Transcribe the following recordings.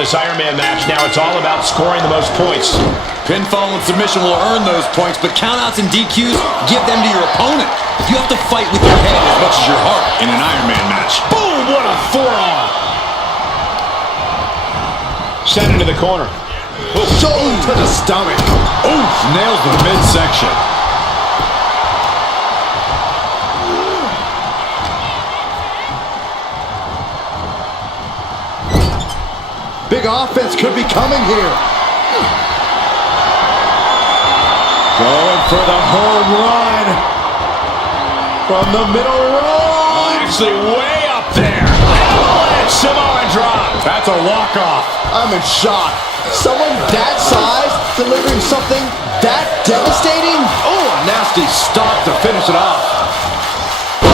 this Iron Man match. Now it's all about scoring the most points. Pinfall and submission will earn those points, but countouts and DQs, give them to your opponent. You have to fight with your head as much as your heart in an Iron Man match. Boom! What a forearm! Sent into the corner. So to the stomach. Oof! Nails the midsection. Big offense could be coming here. Going for the home run. From the middle row. Actually way up there. Avalanche Samoan drop. That's a walk-off. I'm in shock. Someone that size delivering something that devastating? Oh, a nasty stop to finish it off.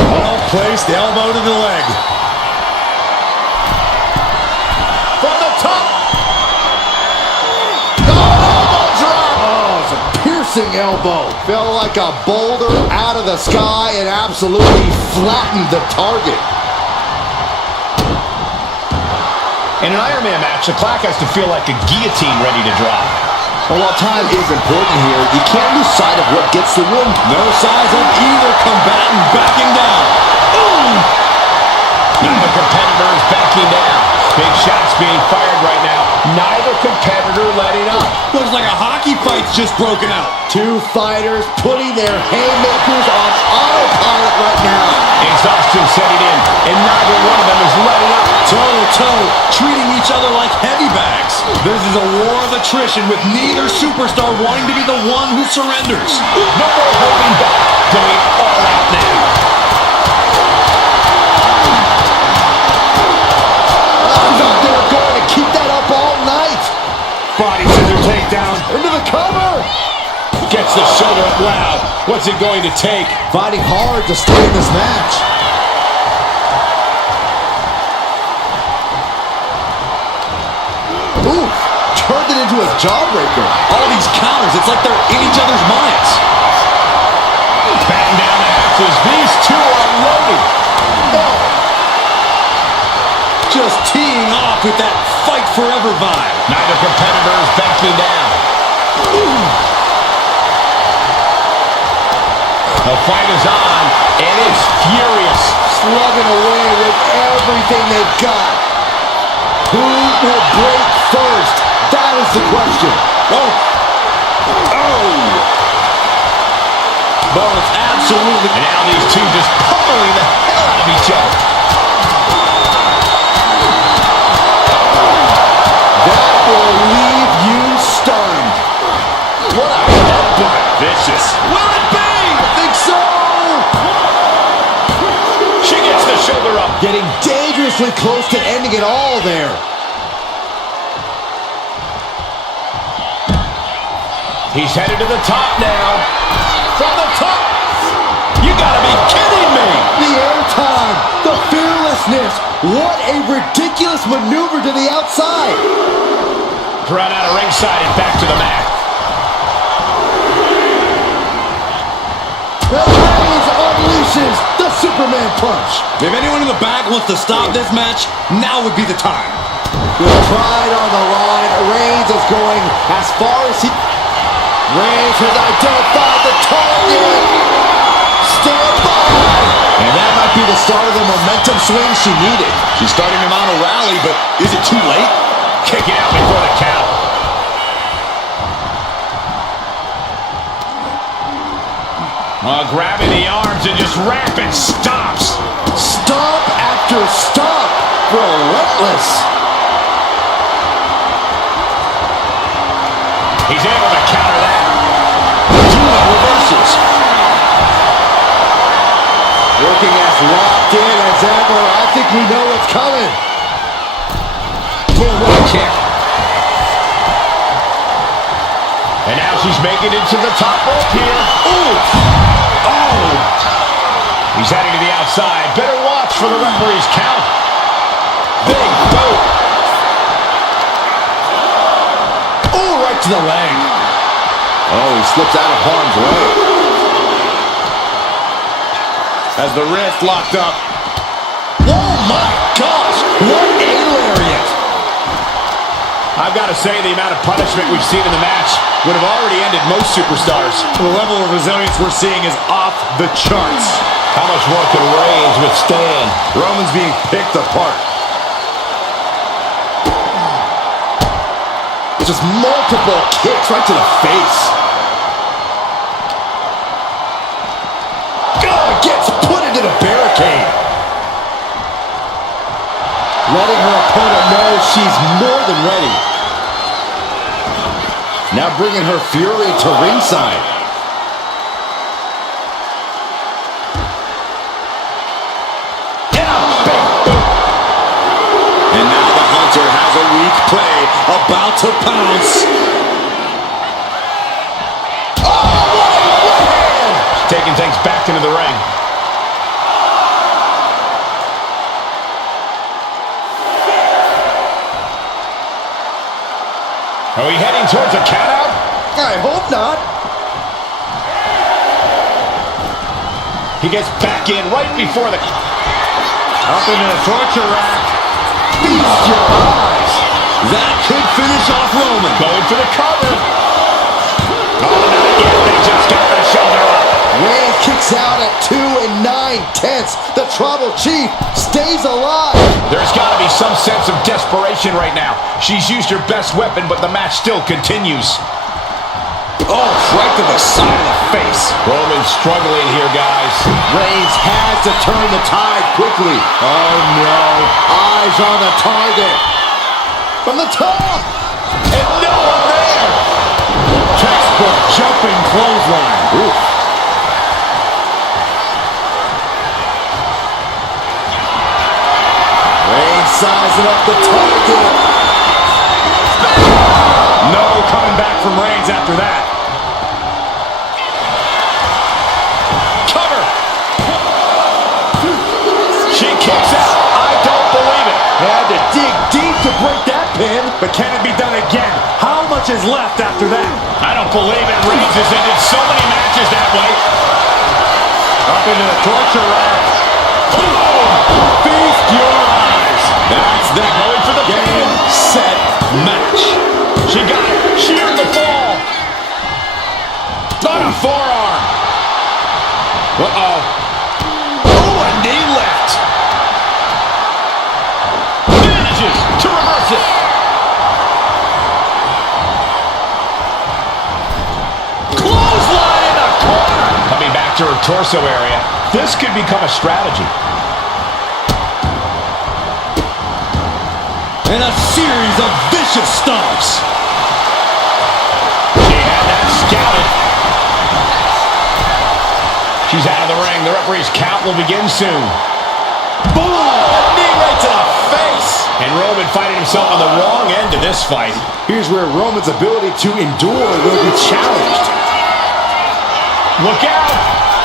Well placed, elbow to the leg. From the top. Elbow drop. Oh, it's a piercing elbow. Fell like a boulder out of the sky and absolutely flattened the target. In an Iron Man match, the clock has to feel like a guillotine ready to drop. Well, while time is important here, you can't lose sight of what gets the win. No signs of either combatant backing down. Boom! Neither competitor is backing down. Big shots being fired right now. Neither competitor letting up. Looks like a hockey fight's just broken out. Two fighters putting their haymakers on autopilot right now. Exhaustion setting in, and neither one of them is letting up. Toe-to-toe, treating each other like heavy bags. This is a war of attrition with neither superstar wanting to be the one who surrenders. No more holding back. Going all out now. I thought they were going to keep that up all night. Body scissor takedown. Into the cover. Gets the shoulder up loud. What's it going to take? Fighting hard to stay in this match. Ooh, turned it into a jawbreaker. All these counters, it's like they're in each other's minds. Batting down the hatches. These two are loaded. Oh. Just teeing off with that fight forever vibe. Neither competitor is backing down. The fight is on, and it's furious. Slugging away with everything they've got. Who will break first? That is the question. Oh. Well, it's absolutely... And now these two just pummeling the hell out of each other. That will leave you stunned. What a headbutt. Vicious. Will it be? I think so. She gets the shoulder up. Getting dangerously close to ending it all there. He's headed to the top now. From the top. You gotta be kidding me. The airtime, the fearlessness. What a ridiculous maneuver to the outside. Run out of ringside and back to the mat. The Reigns unleashes the Superman punch. If anyone in the back wants to stop this match, now would be the time. With pride on the line, Reigns is going as far as he... Reigns has identified the target. Stand by. And that might be the start of the momentum swing she needed. She's starting to mount a rally, but is it too late? Kick it out before the count. Grabbing the arms and just rapid stops. Stomp after stomp. Relentless. He's able to counter that. Doing reverses. Working as locked in as ever. I think we know what's coming. Boom, what a kick. And now she's making it to the top rope here. Ooh. Oh. He's heading to the outside. Better watch for the referee's count. Big boot. Oh, right to the leg. Oh, he slips out of harm's way. As the wrist locked up. Oh my gosh, what a lariat. I've got to say, the amount of punishment we've seen in the match would have already ended most superstars. The level of resilience we're seeing is off the charts. How much more can Reigns withstand? Roman's being picked apart. Just multiple kicks right to the face. God, gets put into the barricade. Letting her opponent know she's more than ready. Now bringing her fury to ringside. And now the Hunter has a weak play, about to pounce. Oh, what a right hand! Taking things back into the ring. Are we heading towards a countout? I hope not. He gets back in right before the... Up into the torture rack. Feast your eyes. That could finish off Roman. Going for the cover. Oh, not yet. They just got the shoulder up. Reigns kicks out at 2 9/10. The Tribal Chief stays alive. There's got to be some sense of desperation right now. She's used her best weapon, but the match still continues. Oh, right to the side of the face. Roman's struggling here, guys. Reigns has to turn the tide quickly. Oh no. Eyes on the target. From the top. And no one there. Textbook jumping clothesline. Oof. Reigns sizing up the target. No coming back from Reigns after that. Cover. She kicks out. I don't believe it. Had to dig deep to break that pin. But can it be done again? How much is left after that? I don't believe it. Reigns has ended so many matches that way. Up into the torture rack. Feast your eyes. That's that. Going for the Game, set, match. She got it. She earned the fall. On a forearm. Uh-oh. Oh, a knee lift. Manages to reverse it. Clothesline in the corner. Coming back to her torso area. This could become a strategy. And a series of vicious stomps. She had that scouted. She's out of the ring. The referee's count will begin soon. Boom! Knee right to the face. And Roman finding himself on the wrong end of this fight. Here's where Roman's ability to endure will be challenged. Look out!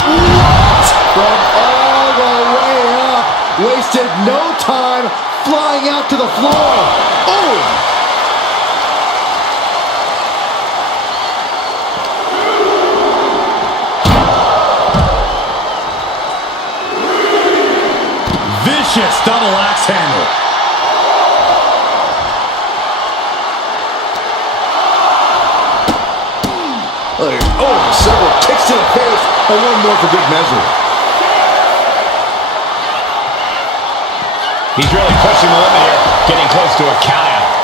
What? From all the way up. Wasted no time flying out to the floor. Oh! Vicious double axe handle. Oh, several kicks to the face, and one more for good measure. He's really pushing the limit here, getting close to a countout.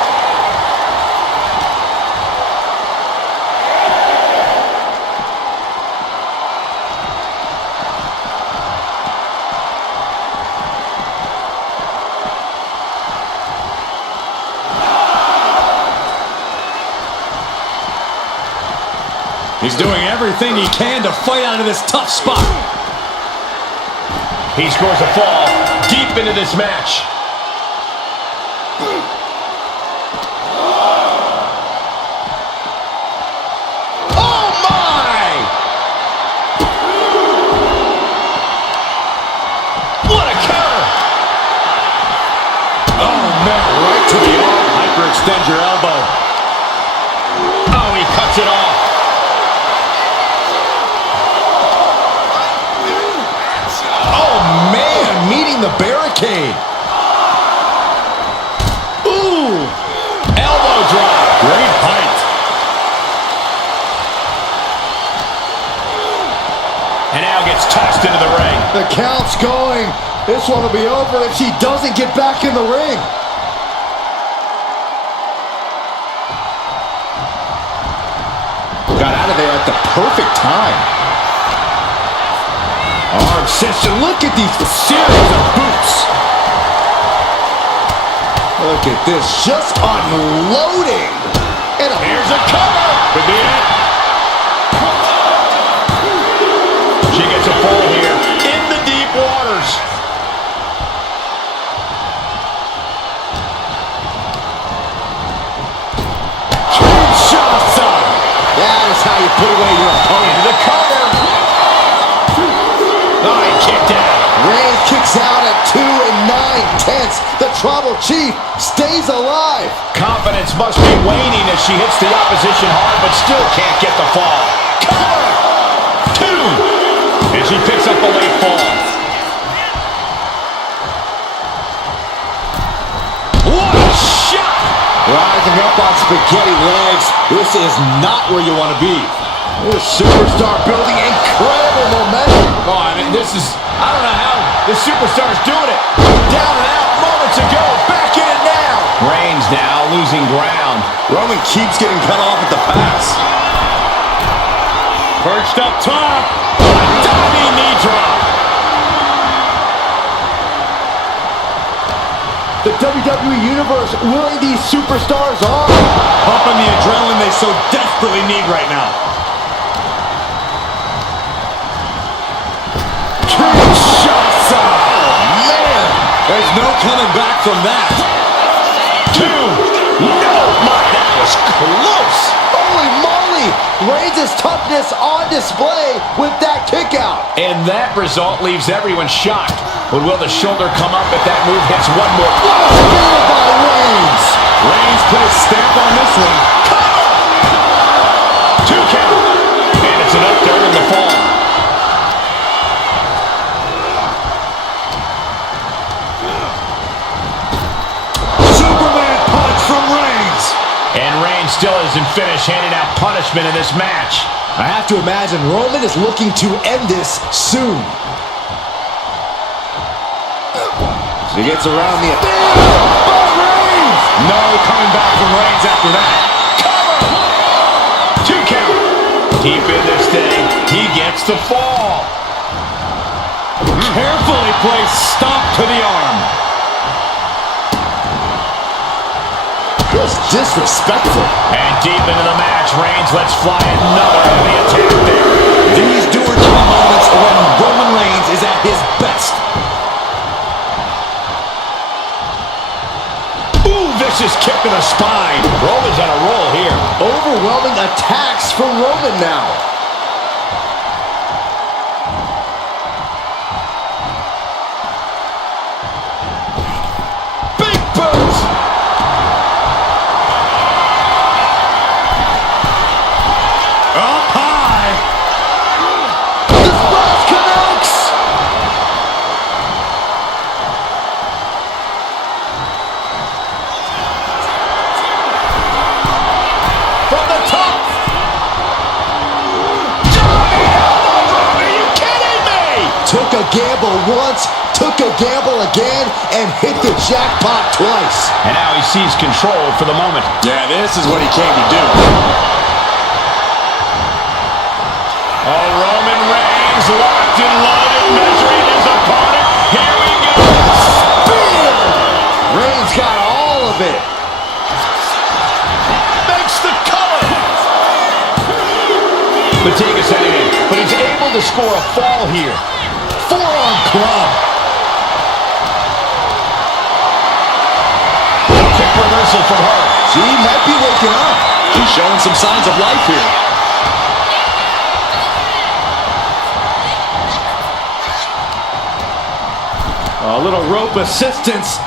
He's doing everything he can to fight out of this tough spot. He scores a fall deep into this match. Oh my! What a counter! Oh man, right to the arm. Hyperextend your elbow. Oh, he cuts it off. Meeting the barricade. Ooh! Elbow drop. tossed into the ring. The count's going. This one will be over if she doesn't get back in the ring. Got out of there at the perfect time. Arm cinched. Look at these series of boots. Look at this, just unloading. And here's a cover. Could be it. She gets a fall here in the deep waters. Kinshasa. That is how you put away your opponent. Into the cover. Oh, he kicked out. Reigns kicks out at 2 9/10. The Tribal Chief stays alive. Confidence must be waning as she hits the opposition hard, but still can't get the fall. Cover. 2. And she picks up a late fall. What a shot! Rising up on spaghetti legs. This is not where you want to be. This superstar building incredible momentum. Oh, I mean, this is, I don't know how the superstar's doing it. Down and out moments ago, back in it now. Reigns now losing ground. Roman keeps getting cut off at the pass. Perched up top. A diving knee drop. The WWE Universe willing these superstars on. Pumping the adrenaline they so desperately need right now. Kinshasa! Man! There's no coming back from that. 2. No, my, that was close. Holy moly! Reigns' toughness on display with that kick out. And that result leaves everyone shocked. But will the shoulder come up if that move hits one more? Spear by Reigns. Reigns put his stamp on this one. 2 count. And it's an up during the fall. Superman punch from Reigns. And Reigns still isn't finished handing out punishment in this match. I have to imagine Roman is looking to end this soon. He gets around the... Reigns! No coming back from Reigns after that. Cover! 2 count. Deep in this thing. He gets the fall. Carefully placed stomp to the arm. Just disrespectful. And deep into the match, Reigns lets fly another heavy attack there. These do-or-die moments are when Roman Reigns is at his best. Vicious kick to the spine. Roman's on a roll here. Overwhelming attacks from Roman now. Big boot. Up high. The splash connects. From the top. Diving elbow drop. Are you kidding me? Took a gamble once, took a gamble again, and hit the jackpot twice. And now he sees control for the moment. Yeah, this is what he came to do. Oh, Roman Reigns locked and loaded, measuring his opponent. Here we go. Spear! Reigns got all of it. Makes the cover. Fatigue is setting in, but he's able to score a fall here. Forearm club. Kick reversal from her. She might be waking up. She's showing some signs of life here. A little rope assistance.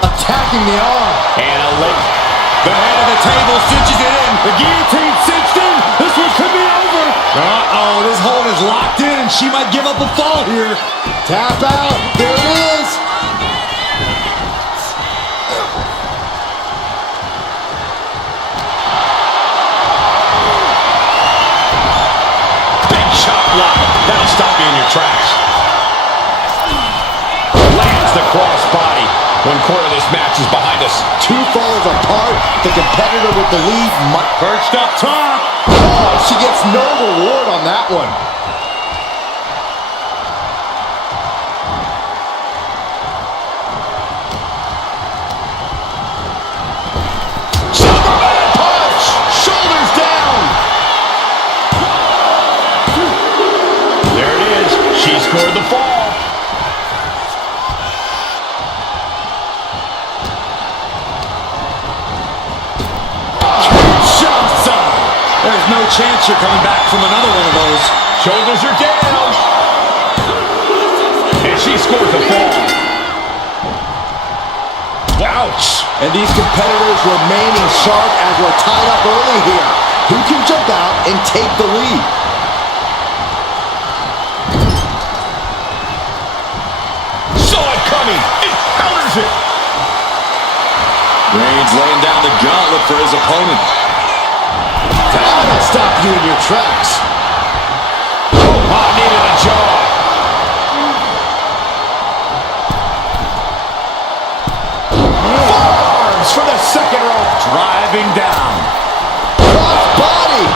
Attacking the arm. And a leg. The head of the table cinches it in. The guillotine cinched in. This one could be over. Uh-oh, this hold is locked in. She might give up a fall here. Tap out. There it is. Big chop block. That'll stop you in your tracks. falls apart. The competitor with the lead might... Perched up top. Oh, she gets no reward on that one. Superman punch. Shoulders down. There it is. She scored the fall. There's no chance you're coming back from another one of those. Shoulders are down. And she scores the fall. Ouch. And these competitors remaining sharp as we're tied up early here. Who can jump out and take the lead? Saw it coming. It counters it. Reigns laying down the gauntlet for his opponent. That'll stop you in your tracks. Oh, needed a jaw. Forearms for the second rope. Driving down. Cross body.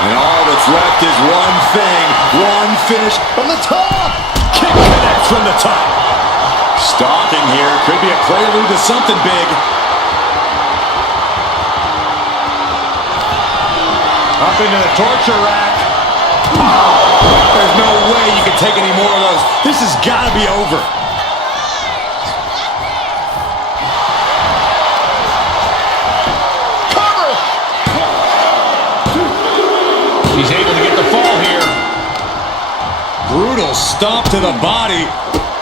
And all that's left is one thing, one finish From the top. Kick connects from the top. Stalking here could be a prelude to something big. Up into the torture rack. There's no way you can take any more of those. This has got to be over. Cover. He's able to get the fall here. Brutal stomp to the body.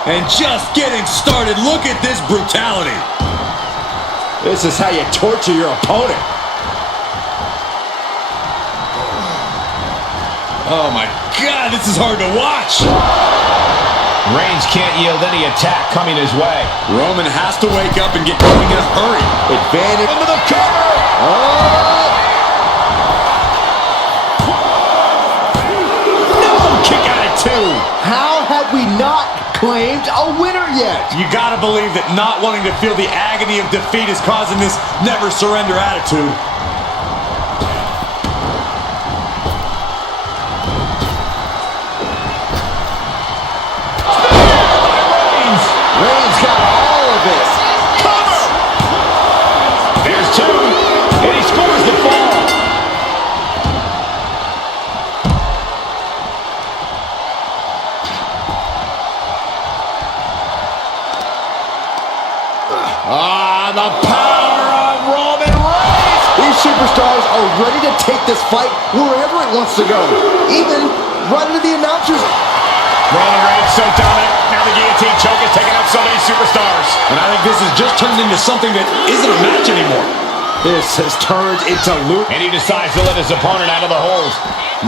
And just getting started. Look at this brutality. This is how you torture your opponent. Oh my God, this is hard to watch. Reigns can't yield any attack coming his way. Roman has to wake up and get going in a hurry. Advantage. Into the cover. Oh! No, kick out at two. How have we not claimed a winner yet? You gotta believe that not wanting to feel the agony of defeat is causing this never surrender attitude. Reigns got all of it. Cover. There's two, and he scores the fall. The power of Roman Reigns. These superstars are ready to take this fight wherever it wants to go. Even right into the announcers. Roman Reigns so dominant. Now the guillotine choke is taking out so many superstars. And I think this has just turned into something that isn't a match anymore. This has turned into loot. And he decides to let his opponent out of the hold.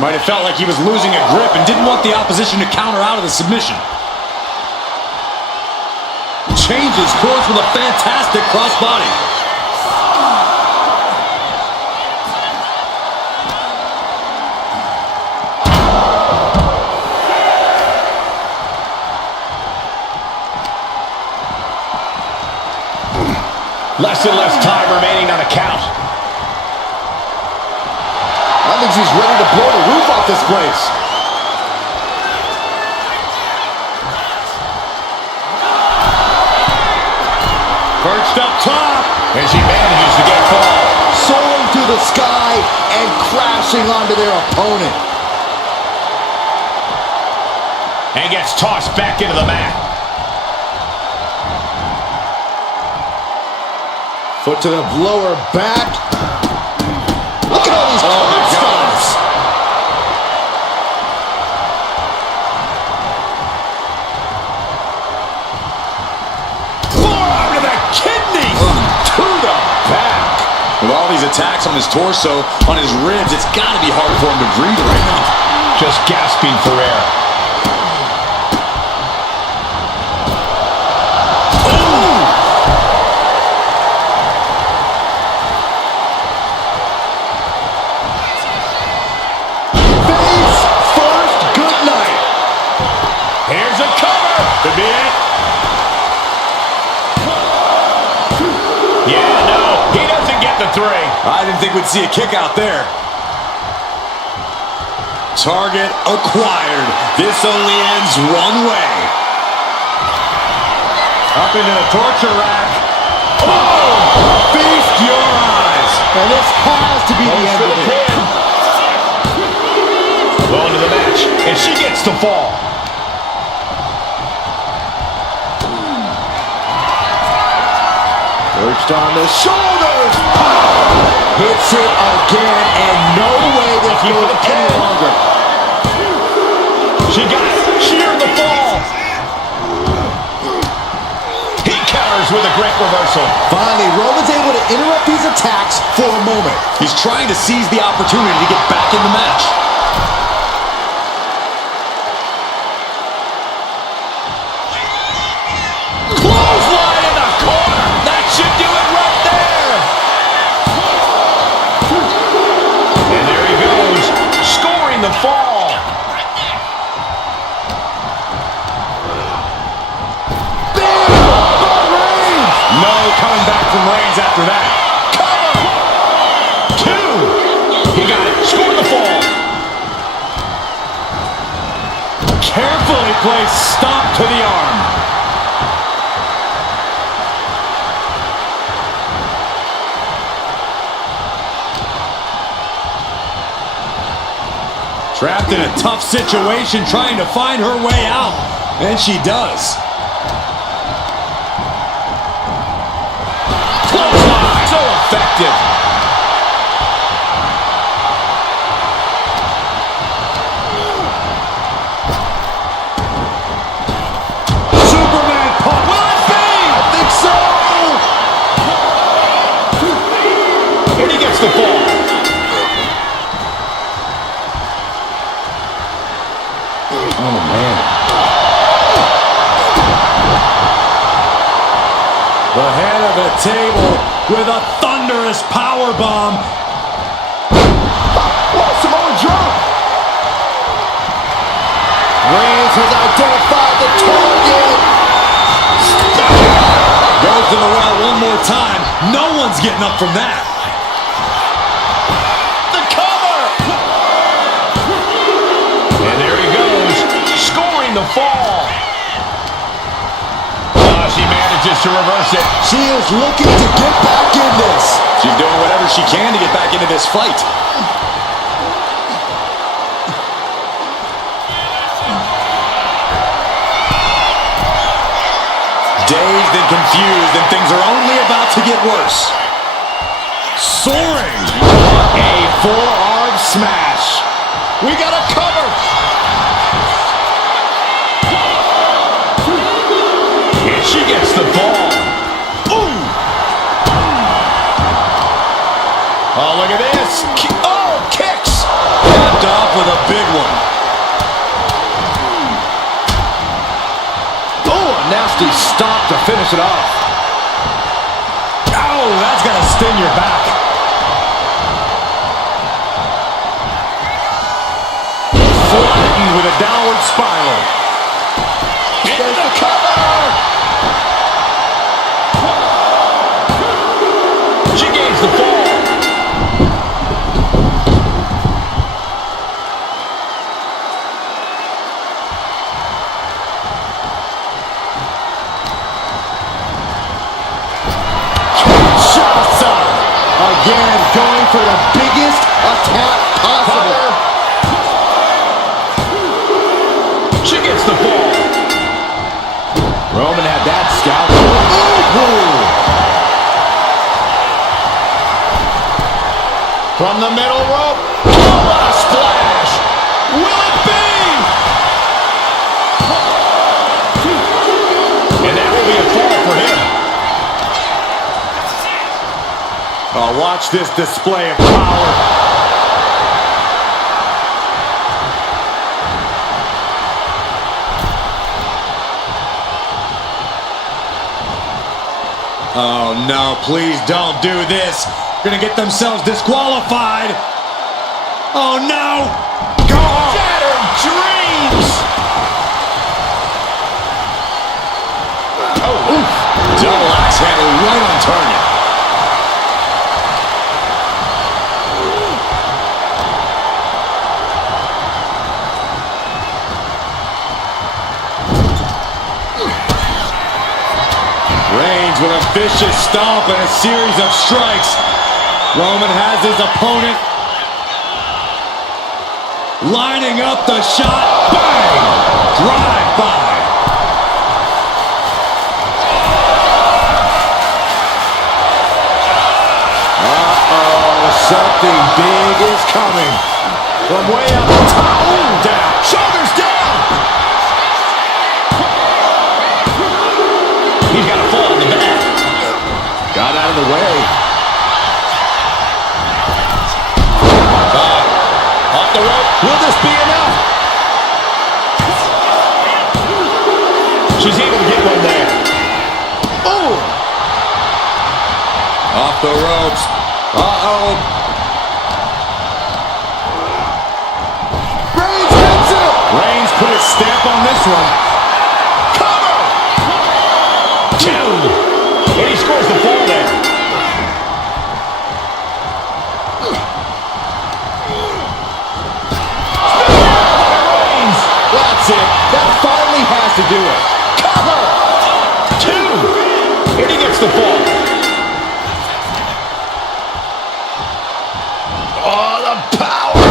Might have felt like he was losing a grip and didn't want the opposition to counter out of the submission. Changes course with a fantastic crossbody. Less and less time remaining on the count. I think she's ready to blow the roof off this place. Perched up top. And she manages to get a fall. Soaring through the sky and crashing onto their opponent. And gets tossed back into the mat. Foot to the lower back. Look at all these stomps. Forearm to the kidney. To the back. With all these attacks on his torso, on his ribs, it's got to be hard for him to breathe right now. Just gasping for air. of 3. I didn't think we'd see a kick out there. Target acquired. This only ends one way. Up into the torture rack. Oh! Feast your eyes. And this has to be the end of it. Going to the match, and she gets the fall. Perched on the shoulders. Hits it again, and no way this goes any longer. She got it. She earned the fall. He counters with a great reversal. Finally, Roman's able to interrupt these attacks for a moment. He's trying to seize the opportunity to get back in the match. Clothesline in the corner. That should do it right there. And there he goes, scoring the fall. No coming back from Reigns after that. Cover. 2. He got it. Scored the fall. Carefully placed stomp to the arm. Trapped in a tough situation, trying to find her way out. And she does. Clothesline. So effective. Superman punch. Will it be? I think so. And he gets the fall. Oh, man. The head of the table with a thunderous power bomb. Samoa drop. Reigns has identified the target. Goes to the well one more time. No one's getting up from that. The cover. And there he goes, scoring the fall. She manages to reverse it. She is looking to get back in this. She's doing whatever she can to get back into this fight. Dazed and confused, and things are only about to get worse. Soaring. A forearm smash. We got a cover. And she gets the ball. Ooh. Oh, look at this. Oh, kicks. Capped off with a big one. Oh, a nasty stop to finish it off. Oh, that's gonna sting your back. Flattened with a downward spiral. There's the cover. She gains the ball. Again, going for the biggest attack possible. She gets the ball. Roman had that scout. Ooh. From the middle rope. Oh, what a splash. Will it be? And that will be a fall for him. Oh, watch this display of power. Oh, no, please don't do this. Gonna get themselves disqualified. Oh, no. Go on. Shattered dreams. Oh, oof. Double axe handle right on target. Reigns with a vicious stomp and a series of strikes. Roman has his opponent lining up the shot. Bang! Drive by. Something big is coming. From way up the top. Ooh, down. Shoulders down. He's got a fall in the back. Got out of the way. Off the rope. Will this be enough? She's able to get one there. Oh! Off the ropes. Uh-oh. Reigns hits it! Reigns put his stamp on this one. Cover! 2. And he scores the fall there. Reigns. That's it. That finally has to do it. Cover. 2. And he gets the fall. Oh, the power.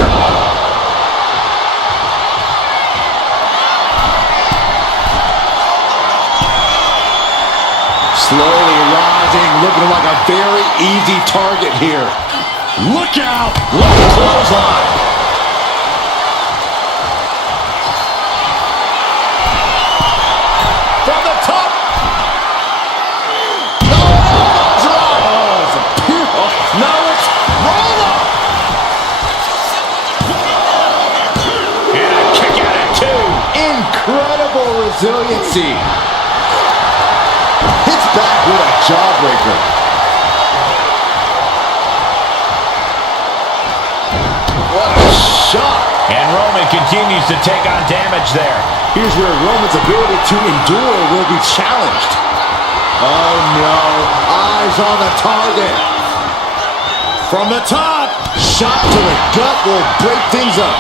Slowly rising, looking like a very easy target here. Look out! Long clothesline. From the top. No, drop. Oh, it's a pure. No, it's roll up. And a kick out at 2. Incredible resiliency. Hits back with a jawbreaker. What a shot. And Roman continues to take on damage there. Here's where Roman's ability to endure will be challenged. Oh no, eyes on the target. From the top, shot to the gut will break things up.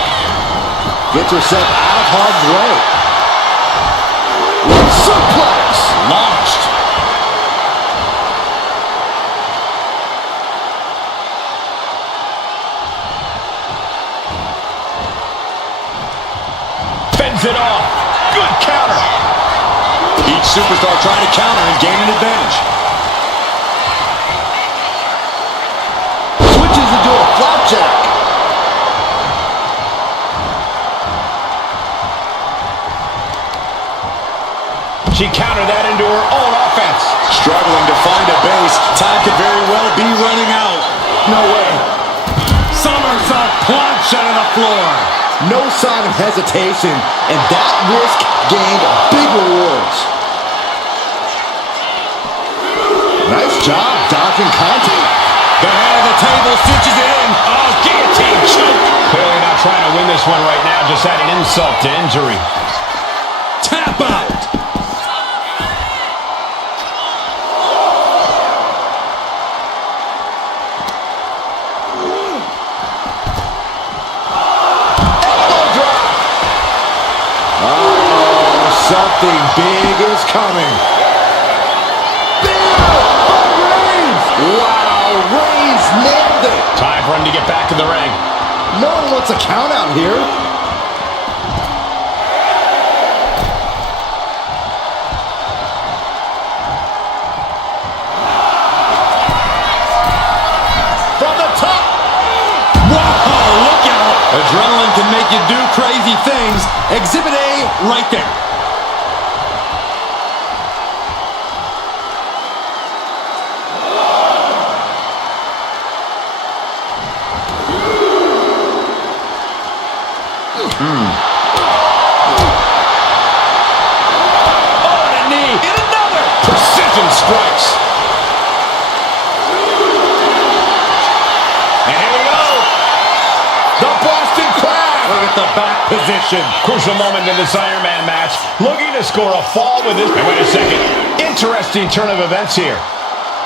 Gets herself out of harm's way. Suplex. Launched. Fends it off. Good counter. Each superstar trying to counter and gain an advantage. Switches into a flapjack. She countered that into her own offense. Struggling to find a base. Time could very well be running out. No way. Somersault plunge onto the floor. No sign of hesitation, and that risk gained big rewards. Nice job dodging contact. The head of the table stitches it in. Oh, guillotine choke. Clearly not trying to win this one right now, just adding insult to injury. Tap out. Something big is coming. By Reigns! Wow, Reigns nailed it. Time for him to get back in the ring. No one wants a count out here. From the top. Wow, look out. Adrenaline can make you do crazy things. Exhibit A right there. Strikes. And here we go. The Boston Crab. Look at the back position. Crucial moment in this Iron Man match. Looking to score a fall with this. And wait a second. Interesting turn of events here.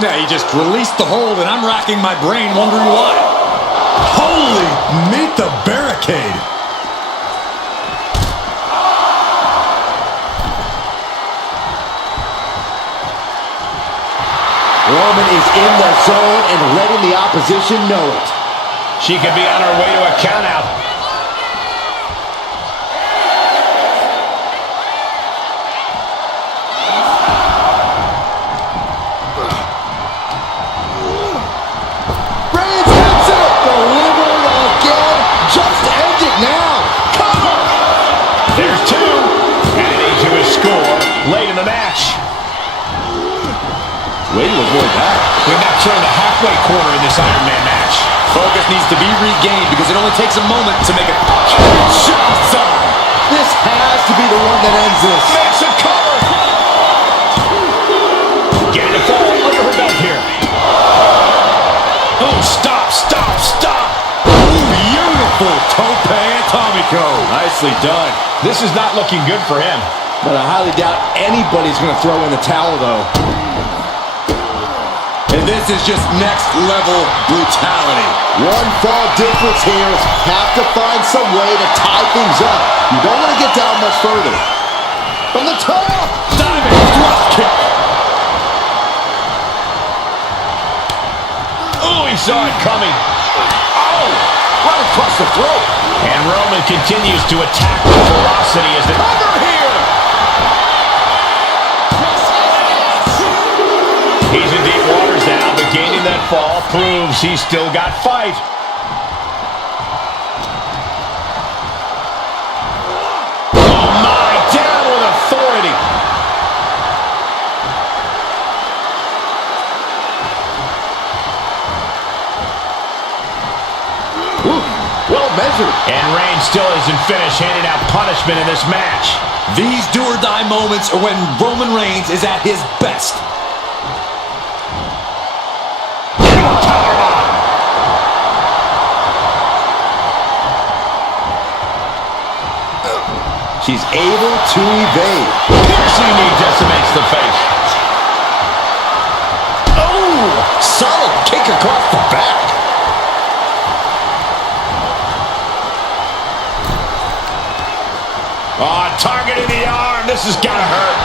Yeah, he just released the hold, and I'm racking my brain wondering why. Holy, meet the barricade. Roman is in the zone and letting the opposition know it. She could be on her way to a countout. Reigns hits it! Delivered again! Just end it now! Cover! There's two. Adding to his score late in the match. Way to avoid that. We've now turned the halfway corner in this Iron Man match. Focus needs to be regained because it only takes a moment to make a shot on. This has to be the one that ends this. Makes a cover. Getting a fall under her belt here. Oh, stop, stop, stop. Beautiful tope atomico. Nicely done. This is not looking good for him. But I highly doubt anybody's going to throw in the towel, though. And this is just next level brutality. One fall difference here. Have to find some way to tie things up. You don't want to get down much further. From the top. Diving thrust kick. Oh, he saw it coming. Oh, right across the throat. And Roman continues to attack with ferocity as the cover here. He's in deep waters now, but gaining that fall proves he's still got fight. Oh my, down with authority. Ooh, well measured. And Reigns still isn't finished handing out punishment in this match. These do-or-die moments are when Roman Reigns is at his best. She's able to evade. Piercing knee decimates the face. Oh, solid kick across the back. Oh, targeting the arm. This is gonna hurt.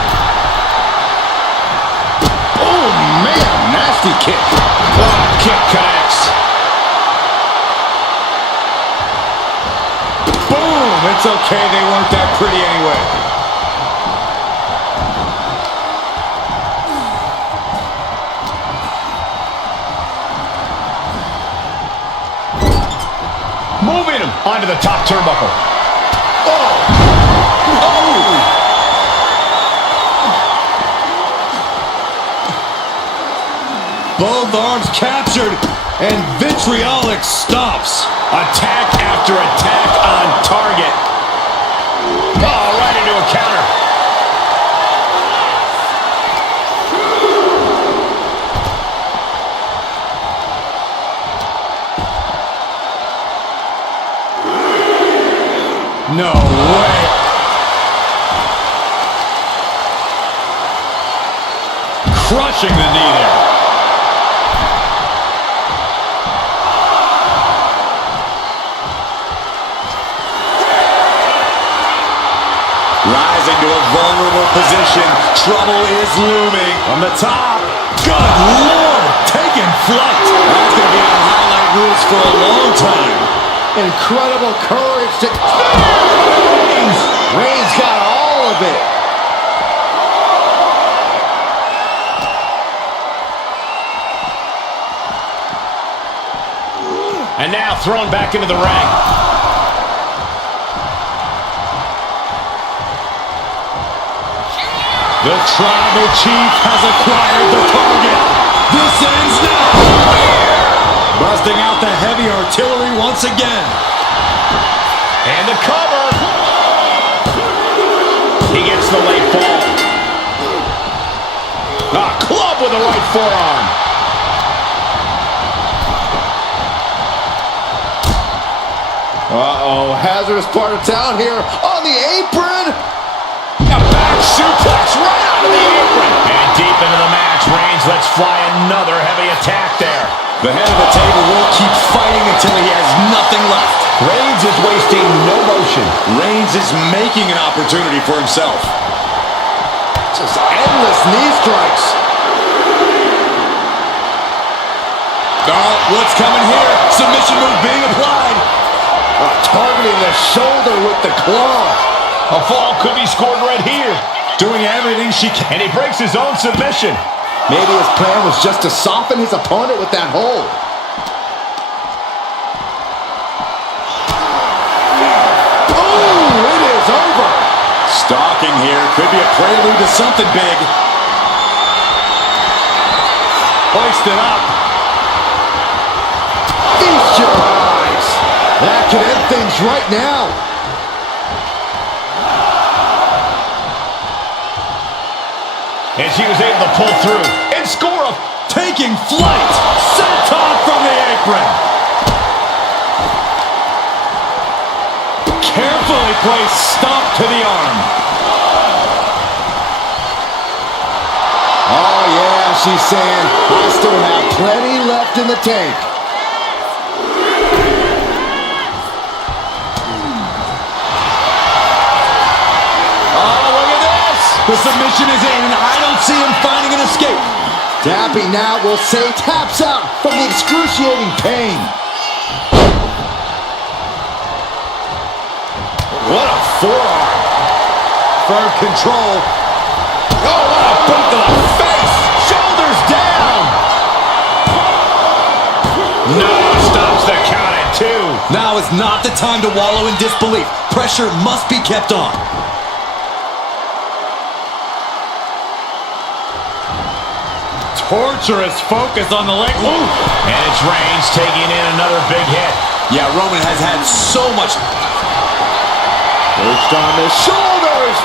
Oh, man, nasty kick. Oh, kick connects. Boom! It's okay, they weren't that pretty anyway. Moving him onto the top turnbuckle. Both arms captured, and vitriolic stops. Attack after attack on target. Oh, right into a counter. No way. Crushing the knee there. Rising to a vulnerable position. Trouble is looming. From the top. Good Lord, taking flight. That's going to be on highlight reels for a long time. Incredible courage to... Reigns got all of it. And now thrown back into the ring. The Tribal Chief has acquired the target. This ends now. Busting out the heavy artillery once again. And the cover. He gets the late fall. A club with the right forearm. Uh-oh, hazardous part of town here on the apron. A back suplex right onto the apron. And deep into the match, Reigns lets fly another heavy attack there. The head of the table will keep fighting until he has nothing left. Reigns is wasting no motion. Reigns is making an opportunity for himself. Just endless knee strikes. Oh, what's coming here? Submission move being applied. Targeting the shoulder with the claw. A fall could be scored right here. Doing everything she can. And he breaks his own submission. Maybe his plan was just to soften his opponent with that hold. Ooh, it is over. Stalking here. Could be a prelude to something big. Hoisted up. Feast your eyes. That could end things right now. And she was able to pull through and score a... Taking flight. Senton from the apron. Carefully placed stomp to the arm. Oh, yeah, she's saying, I still have plenty left in the tank. Oh, look at this. The submission is in, and I don't see him finding an escape. Dappy now will say taps out from the excruciating pain. What a forearm. Firm control. Oh, what a boot to the face. Shoulders down. No, stops the count at 2. Now is not the time to wallow in disbelief. Pressure must be kept on. Torturous focus on the leg. Ooh. And it's Reigns taking in another big hit. Yeah, Roman has had so much. Perched on the shoulders.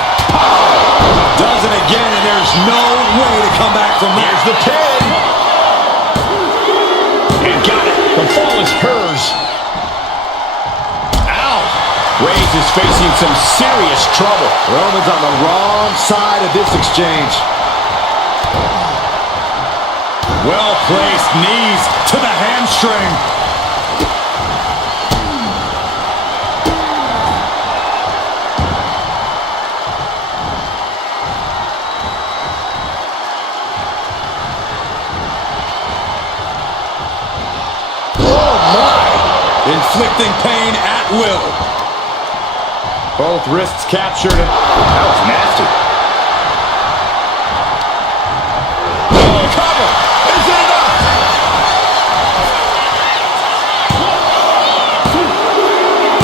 Does it again, and there's no way to come back from that. Here's the pin. And got it. The fall is hers. Ow. Reigns is facing some serious trouble. Roman's on the wrong side of this exchange. Well-placed knees to the hamstring. Oh, my. Inflicting pain at will. Both wrists captured. That was nasty.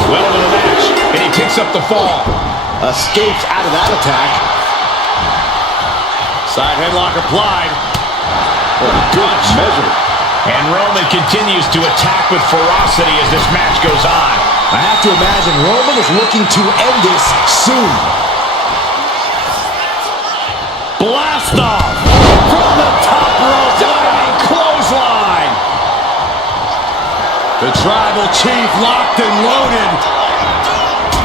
Well into the match, and he picks up the fall. Escapes out of that attack. Side headlock applied. Good measure. And Roman continues to attack with ferocity as this match goes on. I have to imagine Roman is looking to end this soon. Blast off from the top rope. Diving clothesline. The tribal chief locked and loaded.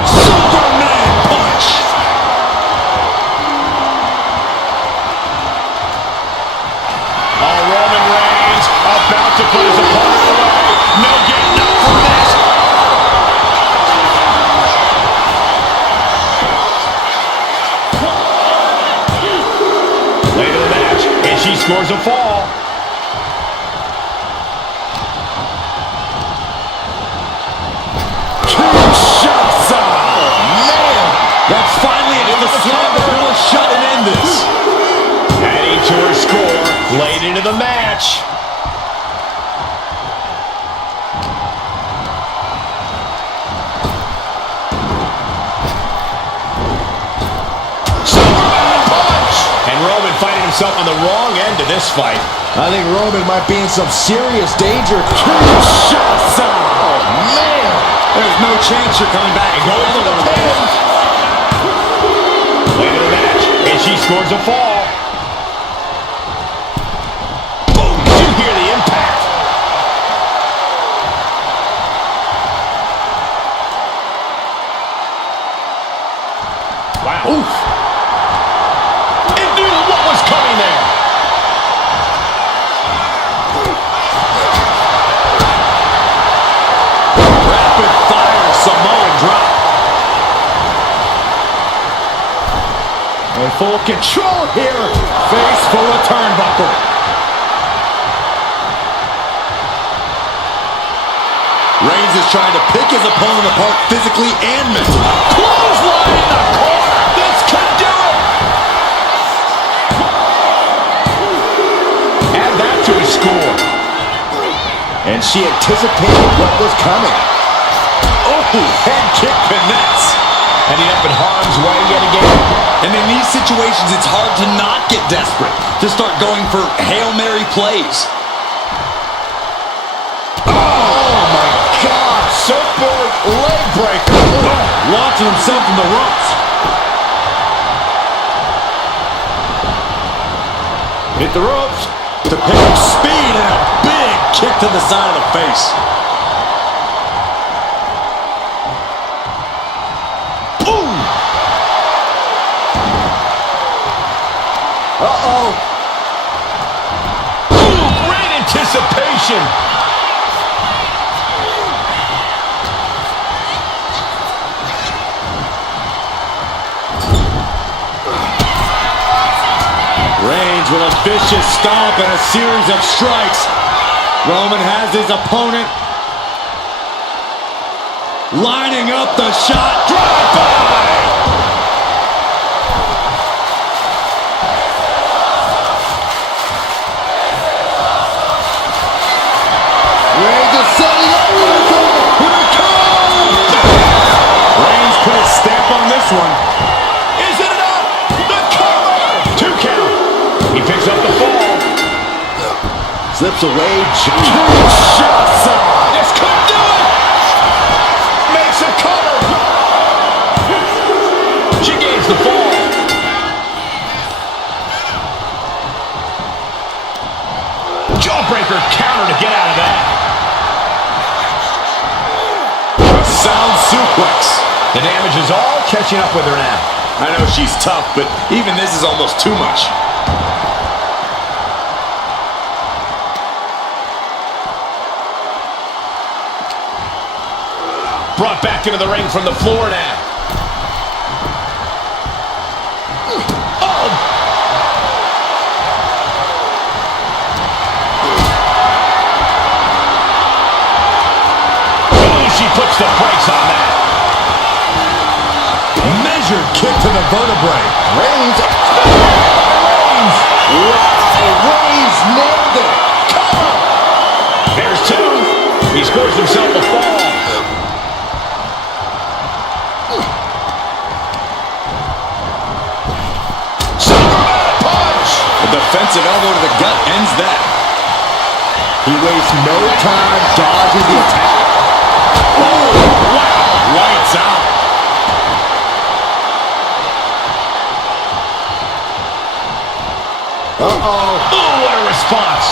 Superman punch. Oh, Roman Reigns about to put his opponent away. No getting up from this. Late in the match, and she scores a fall. That's finally able to slam the door shut and end this. Adding to her score late into the match. Superman punch! And Roman finding himself on the wrong end of this fight. I think Roman might be in some serious danger. Kinshasa! Oh, man! There's no chance you're coming back. Going for the pin. Late in the match, and she scores a fall. Boom! Did you hear the impact? Wow. Oof. It knew what was coming there. Rapid fire Samoan drop. In full control here. Face full of turnbuckle. Reigns is trying to pick his opponent apart physically and mentally. Clothesline in the corner. This could do it. Add that to his score. And she anticipated what was coming. Oh, head kick connects. Ending up in harm's way yet again. And in these situations, it's hard to not get desperate, to start going for Hail Mary plays. Surfboard leg breaker. Launching himself from the ropes. Hit the ropes. To pick up speed and a big kick to the side of the face. Boom! Uh-oh. Ooh, great anticipation. Reigns with a vicious stomp and a series of strikes. Roman has his opponent lining up the shot. Drive-by! Reigns is setting up. Here it comes. Reigns put a stamp on this one. Is it enough? The cover. 2 count. He picks up the fall. Slips away. Shots on. This could do it. Makes a cover. She gains the fall. Jawbreaker counter to get out of that. A sound suplex. The damage is all catching up with her now. I know she's tough, but even this is almost too much. Brought back into the ring from the floor now. Oh! Oh, she puts the brakes on that. Measured kick to the vertebrae. Reigns. Reigns nailed it. Cover! There's 2. He scores himself a fall. Superman punch! A defensive elbow to the gut ends that. He wastes no time dodging the attack. Wow, lights out. Oh, what a response.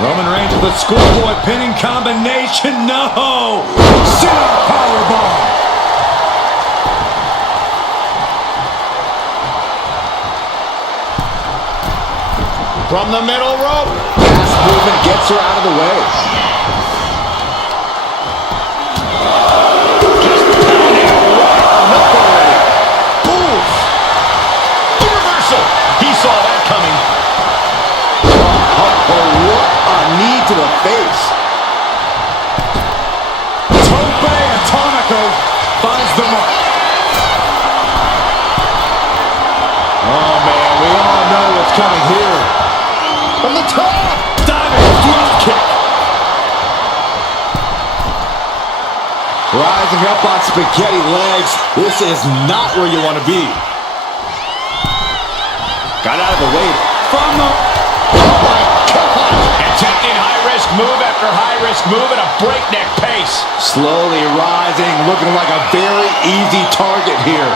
Roman Reigns with a schoolboy pinning combination. No! Sit-up powerbomb. From the middle rope. Fast movement gets her out of the way. Just pounding right on the body. Oof. Reversal. He saw that coming. What a knee to the face. Tope Atomico finds the mark. Oh, man, we all know what's coming here. From the top. Diving drop kick. Rising up on spaghetti legs. This is not where you want to be. Got out of the way. From the... Oh, my God. Attempting high-risk move after high-risk move at a breakneck pace. Slowly rising, looking like a very easy target here.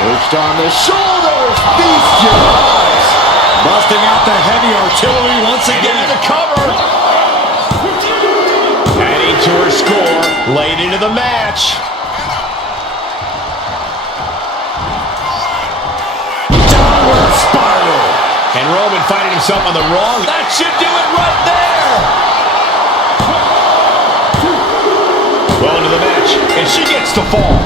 Perched on the shoulders. Feast your eyes. Busting out the heavy artillery once And again. into the cover. Adding to her score. Late into the match. Downward spiral. And Roman finding himself on the wrong. That should do it right there. Well into the match. And she gets the fall.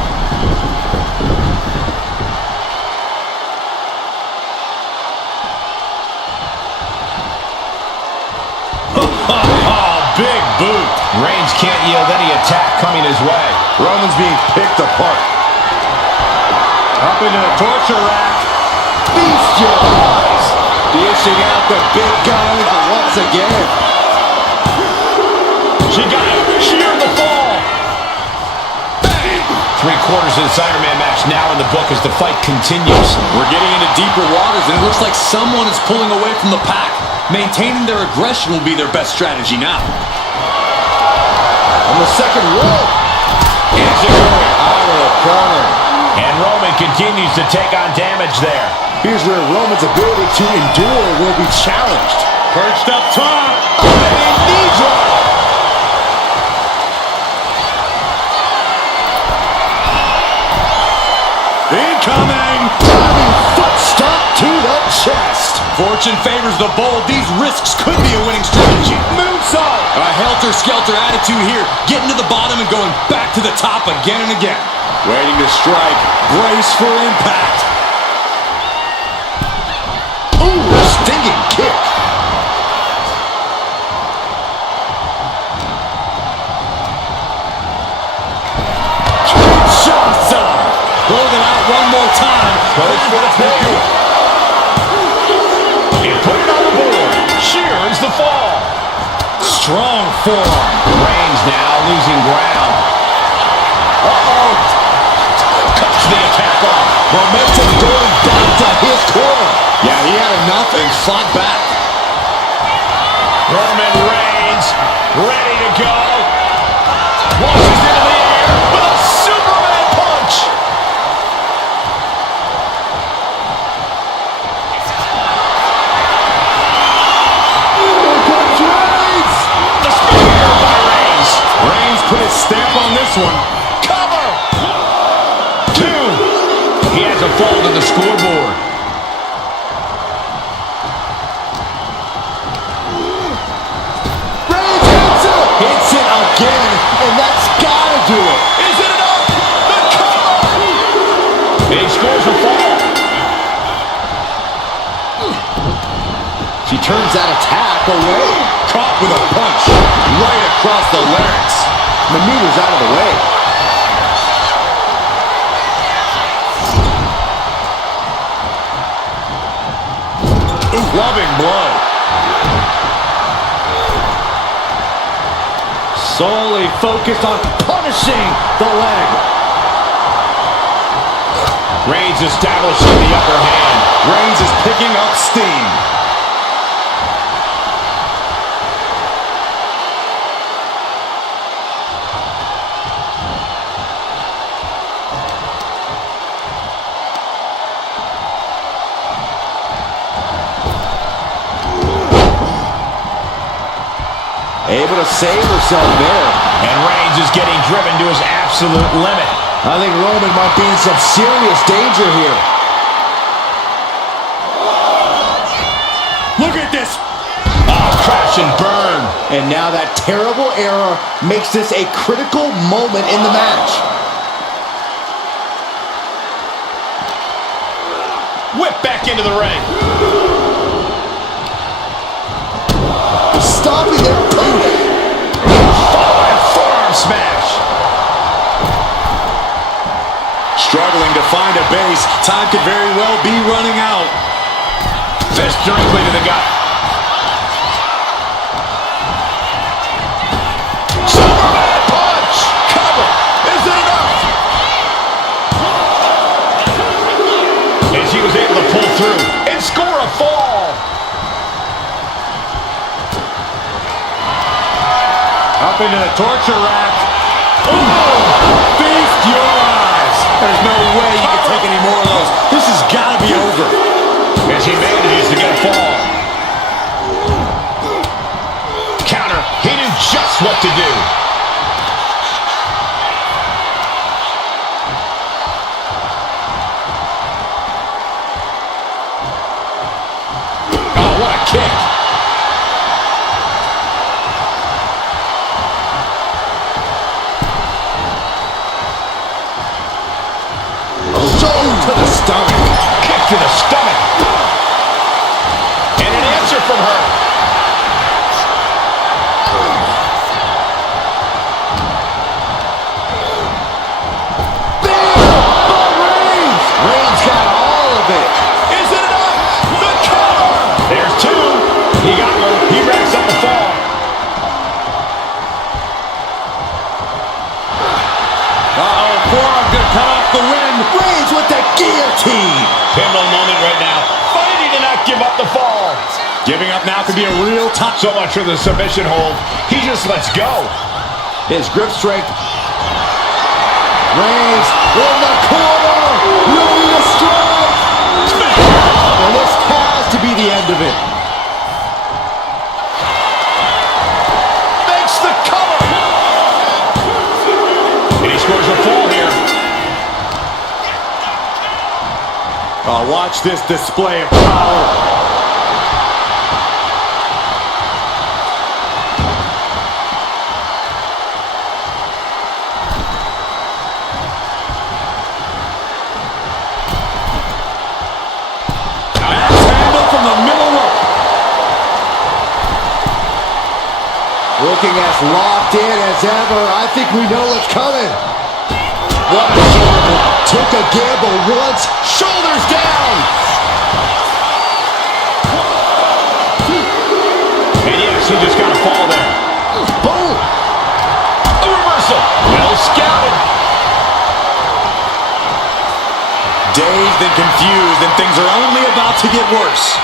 Oh, big boot. Reigns can't yield any attack coming his way. Roman's being picked apart. Up into the torture rack. Feast your eyes. Dishing out the big guns once again. She got it. She earned the fall. Bang! 3/4 of this Iron Man match now in the book as the fight continues. We're getting into deeper waters, and it looks like someone is pulling away from the pack. Maintaining their aggression will be their best strategy now. On the second rope. Enziguri Out of the corner. and Roman continues to take on damage there. Here's where Roman's ability to endure will be challenged. Perched up top. A knee drop. Incoming. Diving foot stomp to the chest. Fortune favors the bold. These risks could be a winning strategy. Moonsault. A helter-skelter attitude here. Getting to the bottom and going back to the top again and again. Waiting to strike. Brace for impact. Ooh, stinging kick. Kinshasa. Holding out one more time. Goes for the pin. And put it on the board. She earns the fall. Strong forearm. Reigns now losing ground. Uh-oh. Cuts the attack off. Momentum going back to his corner. Yeah, he had enough and fought back. Roman Reigns ready to go. Launches into the air with a Superman punch. Here comes Reigns. The spear by Reigns. Reigns put his stamp on this one. Cover. 2. He has a fall to the scoreboard. Reigns hits it. Hits it again, and that's gotta do it. Is it enough? The cover. And he scores a fall. She turns that attack away. Caught with a punch right across the larynx. Maneuvers out of the way. Loving blow. Solely focused on punishing the leg. Reigns establishing the upper hand. Reigns is picking up steam. Able to save herself there. And Reigns is getting driven to his absolute limit. I think Roman might be in some serious danger here. Look at this. Oh, crash and burn. And now that terrible error makes this a critical moment in the match. Whip back into the ring. Stopping their opponent. Following forearm smash. Struggling to find a base. Time could very well be running out. Fist directly to the gut. Superman punch. Cover. Is it enough? And she was able to pull through and score a fall. Up into the torture rack. Ooh, feast your eyes. There's no way you can take any more of those. This has got to be over. As he manages to get a fall. Counter. He knew just what to do. Oh, what a kick. To the stomach. Kick to the stomach. And an answer from her. Uh-oh, forearm gonna cut off the wind. Reigns with the guillotine. Pivotal moment right now. Fighting to not give up the fall. Giving up now could be a real tough. So much for the submission hold. He just lets go. His grip strength. Reigns in the corner. Ready to strike. And this has to be the end of it. Makes the cover. And he scores a fall here. Oh, watch this display of power. Looking as locked in as ever. I think we know what's coming. What a gamble. Took a gamble once. Shoulders down. And yes, he just got a fall there. Boom. A reversal. Well scouted. Dazed and confused, and things are only about to get worse.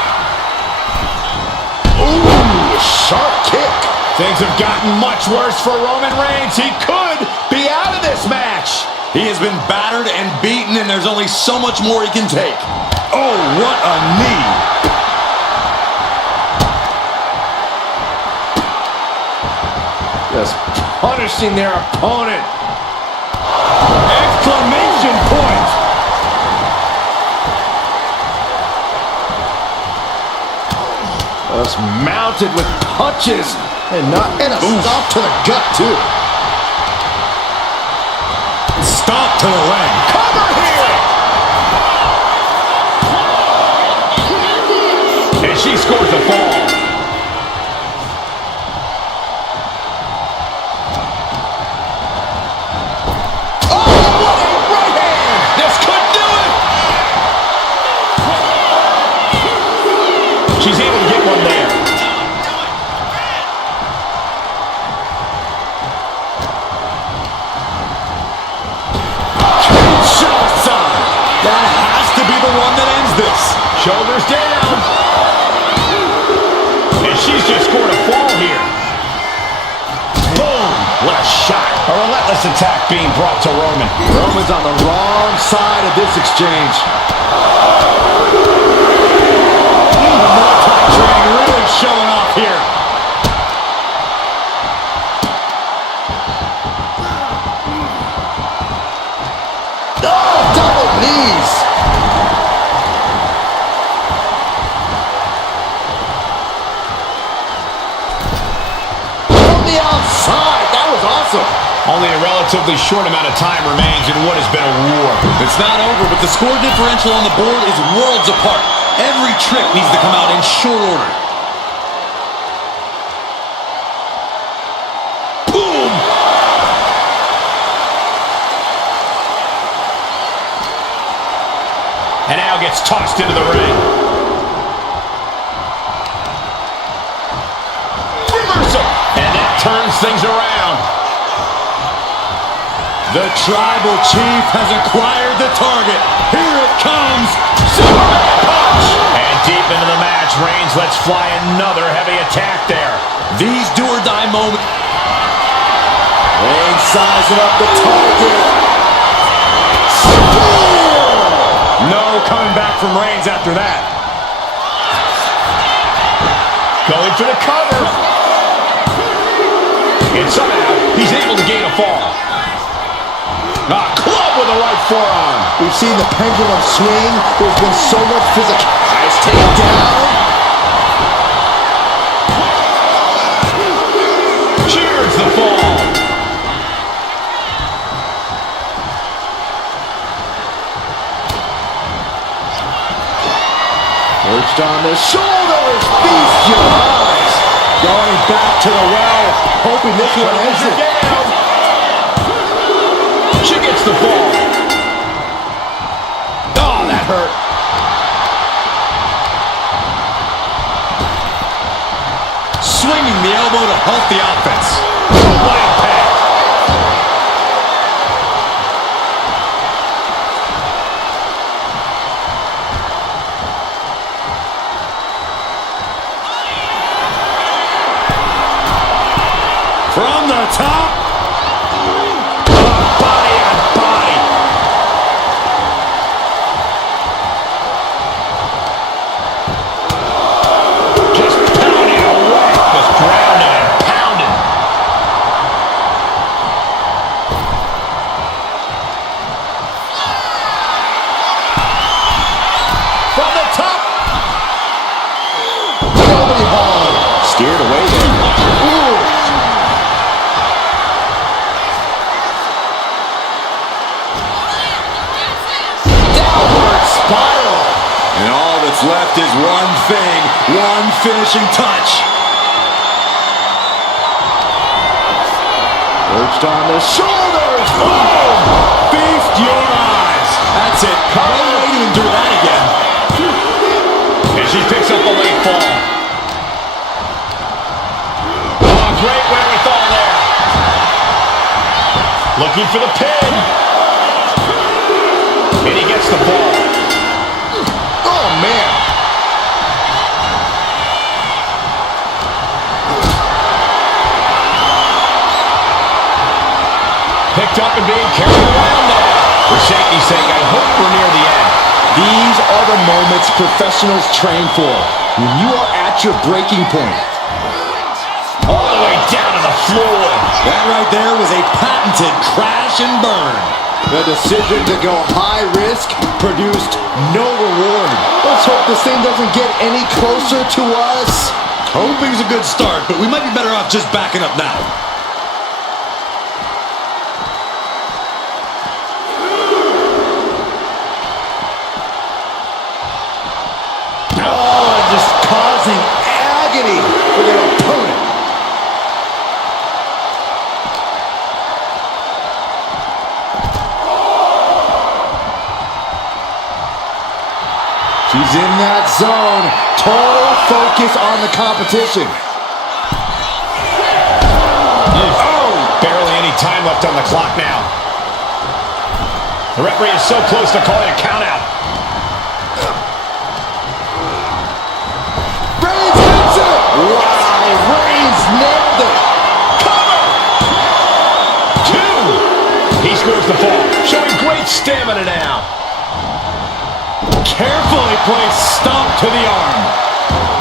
Ooh, sharp kick. Things have gotten much worse for Roman Reigns. He could be out of this match. He has been battered and beaten, and there's only so much more he can take. Oh, what a knee. Just punishing their opponent. Exclamation point. Just mounted with punches. And a stop to the gut, too. Stop to the leg. Cover here. And she scores the fall. Oh, what a right hand. This could do it. She's able to get one there. Shoulders down. And she's just scored a fall here. Boom. What a shot. A relentless attack being brought to Roman. Roman's on the wrong side of this exchange. Multi-training really showing off here. Oh, double knees. Only a relatively short amount of time remains in what has been a war. It's not over, but the score differential on the board is worlds apart. Every trick needs to come out in short order. Boom! And now gets tossed into the ring. Reversal! And that turns things around. The tribal chief has acquired the target. Here it comes. Superman punch. And deep into the match, Reigns lets fly another heavy attack there. These do-or-die moments. Reigns sizing up the target. No coming back from Reigns after that. Going for the cover. And somehow, he's able to gain a fall. A club with the right forearm. We've seen the pendulum swing. There's been so much physical. Nice takedown. Cheers the fall. Perched on the shoulders. Feast your eyes. Going back to the well. Hoping this one ends it. She gets the ball. Oh, that hurt. Swinging the elbow to halt the offense. What impact. What's left is one thing, one finishing touch. Perched on the shoulders. Boom! Feast your eyes. That's it. No way to endure that again. And she picks up a late fall. Oh, great wherewithal there. Looking for the pin. And he gets the ball. Oh, man. Picked up and being carried around now. For safety's sake, I hope we're near the end. These are the moments professionals train for. When you are at your breaking point. All the way down to the floor. That right there was a patented crash and burn. The decision to go high risk produced no reward. Let's hope this thing doesn't get any closer to us. Hoping's a good start, but we might be better off just backing up now. Oh, just causing agony for their opponent. She's in that zone. Total focus on the competition. Oh, barely any time left on the clock now. The referee is so close to calling a countout. Reigns hits it. Wow, Reigns nailed it. Cover! 2. He scores the fall, showing great stamina now. Carefully placed stomp to the arm.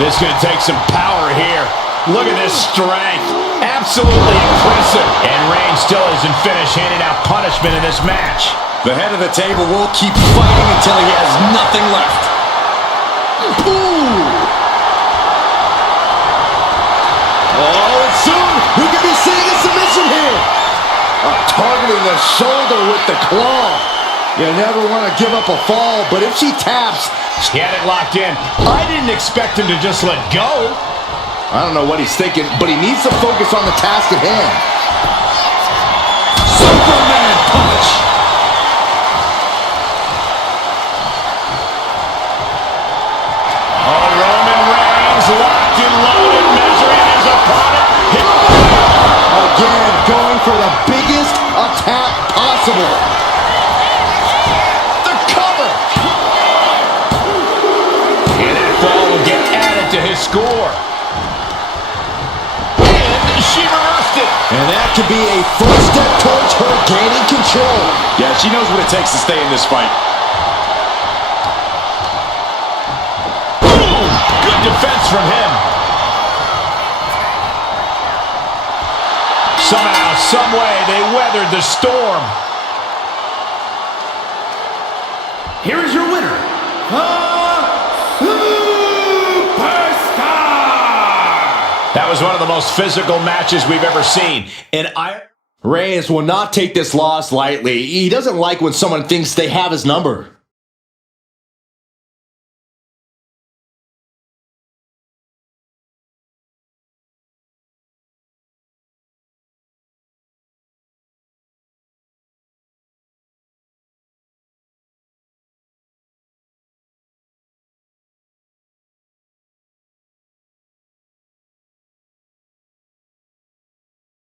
This is going to take some power here. Look at this strength. Absolutely impressive. And Reigns still isn't finished handing out punishment in this match. The head of the table will keep fighting until he has nothing left. Ooh. Oh, and soon we could be seeing a submission here. Targeting the shoulder with the claw. You never want to give up a fall, but if she taps... He had it locked in. I didn't expect him to just let go. I don't know what he's thinking, but he needs to focus on the task at hand. Superman punch. Oh, Roman Reigns locked and loaded, measuring his opponent. Again, going for the biggest attack possible. The cover. And that fall will get added to his score. And she reversed it. And that could be a first step towards her gaining control. Yeah, she knows what it takes to stay in this fight. Boom! Good defense from him. Somehow, some way, they weathered the storm. Here is your winner, the Superstar! That was one of the most physical matches we've ever seen. And Reigns will not take this loss lightly. He doesn't like when someone thinks they have his number.